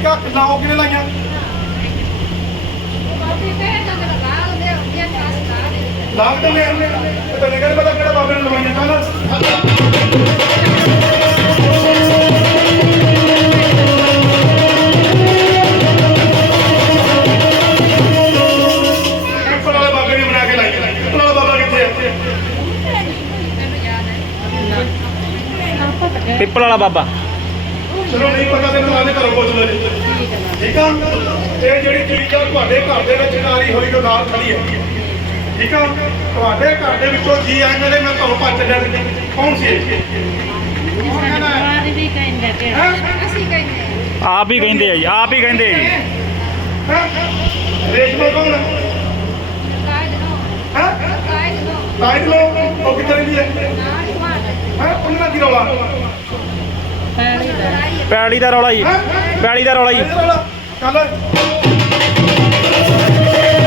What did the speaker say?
ka, kailangan ko kinilang yan. Lahat ng meron niya. Ito, nagkala ba lang ka na pa meron naman yan? Kalas. Pipo lang baba. Sino ang ipagkakit? ਇਹ ਜਿਹੜੀ ਚੀਜ਼ਾਂ ਤੁਹਾਡੇ ਘਰ ਦੇ ਵਿੱਚ ਨਾਰੀ ਹੋਈ ਜੋ ਨਾਲ ਖੜੀ ਹੈ ਠੀਕ ਆ ਤੁਹਾਡੇ ਘਰ ਦੇ ਵਿੱਚੋਂ ਜੀ ਆਇਆ ਨੇ ਮੈਂ ਤੁਹਾਨੂੰ ਪੱਛ ਲੈ ਕੌਣ ਸੀ ਆਪ ਹੀ ਕਹਿੰਦੇ ਆ ਜੀ ਆਪ ਹੀ ਕਹਿੰਦੇ ਆ ਜੀ ਰੇਸ਼ਮਾ ਕੌਣ ਕਾਇਦ ਹਾਂ ਕਾਇਦ ਨੋ ਕਾਇਦ ਨੋ ਉਹ ਕਿੱਥੇ ਨਹੀਂ ਹੈ ਨਾ ਉਹਨਾਂ ਦੀ ਰੌਲਾ ਪੈਲੀ ਦਾ ਰੌਲਾ ਜੀ ਪੈਲੀ ਦਾ ਰੌਲਾ ਜੀ color.